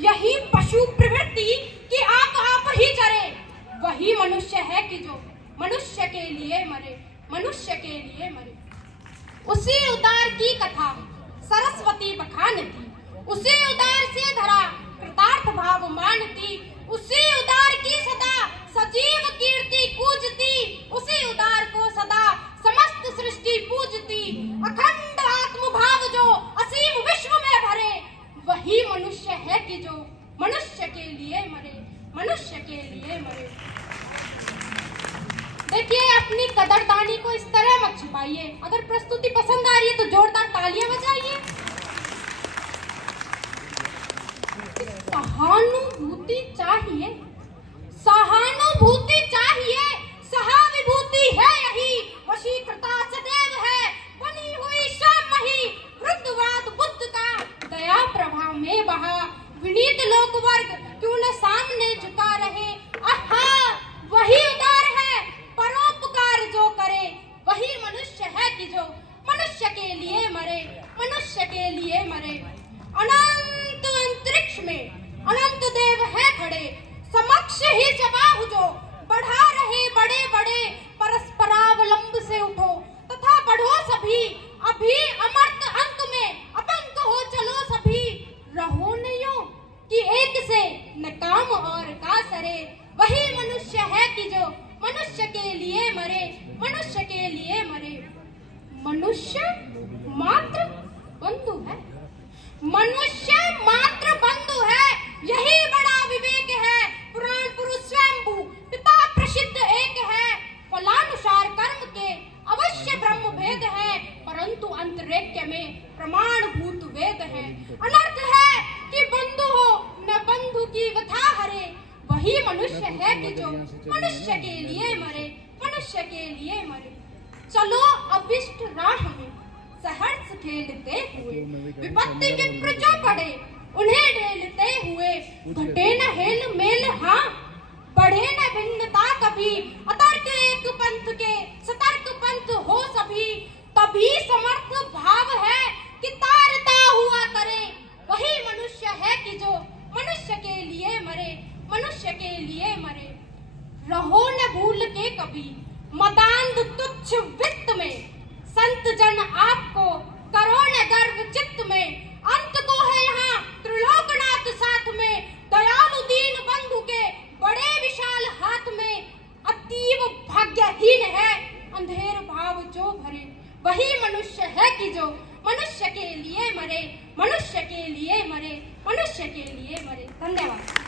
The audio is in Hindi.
यही पशु प्रवृत्ति कि आप ही चरे, वही मनुष्य है कि जो मनुष्य के लिए मरे, मनुष्य के लिए मरे। उसी उदार की कथा सरस्वती बखानती, उसी उदार से धरा कृतार्थ भाव मानती, उसी उदार की सदा सजीव कीर्ति कूजती, उसी उदार को सदा समस्त सृष्टि पूजती। अखंड आत्म भाव जो असीम विश्व में भरे, वही मनुष्य है कि जो मनुष्य के लिए मरे, मनुष्य के लिए मरे। देखिए, अपनी कदरदानी को इस तरह मत छुपाइए। अगर प्रस्तुति पसंद आ रही है तो जोरदार तालियां बजाइए। सहानुभूति चाहिए, सहानुभूति चाहिए, सहाविभूति है यही, वशीकृता सदैव है बनी हुई श्यामही। वृद्धवाद बुद्ध का दया प्रभा में बहा, विनीत लोक वर्ग क्यों न सामने झुका रहे। आहा, वही उदार है परोपकार जो करे, वही मनुष्य है कि जो मनुष्य के लिए मरे, मनुष्य के लिए मरे। अनंत अंतरिक्ष में अनंत देव है खड़े, समक्ष ही जवाहु जो बढ़ा रहे बड़े बड़े। परस्परावलंब से उठो तथा बढ़ो सभी, अभी अमर्त अंक में अपंक हो चलो सभी। रहो न यूं कि एक से न काम और का सरे, वही मनुष्य है कि जो मनुष्य के लिए मरे, मनुष्य के लिए मरे। मनुष्य मात्र बंधु है, मनुष्य मात्र बंधु है, यही बड़ा विवेक है। पुराण पुरुष स्वयंभू पिता प्रसिद्ध एक है, फलानुसार कर्म के अवश्य ब्रह्म भेद है, परंतु अंतरेक्य में प्रमाणभूत वेद है। अनर्थ है कि बंधु हो न बंधु की व्यथा हरे, वही मनुष्य है कि जो मनुष्य के लिए मरे, मनुष्य के लिए मरे। चलो अभिष्ट राह में सहर्ष खेलते हुए, विपत्ति विप्र जो पड़े उन्हें ढेलते हुए। घटे न हेल मेल हाँ, बढ़े न भिन्नता कभी, अतर्क एक पंथ के सतर्क पंथ हो सभी। तभी समर्थ भाव है कि तारता हुआ करे, वही मनुष्य है कि जो मनुष्य के लिए मरे, मनुष्य के लिए मरे। रहो न भूल के कभी मदांध तुच्छ वित्त में, संत जन आपको करो न गर्व चित्त में। अंत को है यहाँ त्रिलोकनाथ साथ में, दयालु दीन बंधु के बड़े विशाल हाथ में। अतीव भाग्यहीन है अंधेर भाव जो भरे, वही मनुष्य है कि जो मनुष्य के लिए मरे, मनुष्य के लिए मरे, मनुष्य के लिए मरे। धन्यवाद।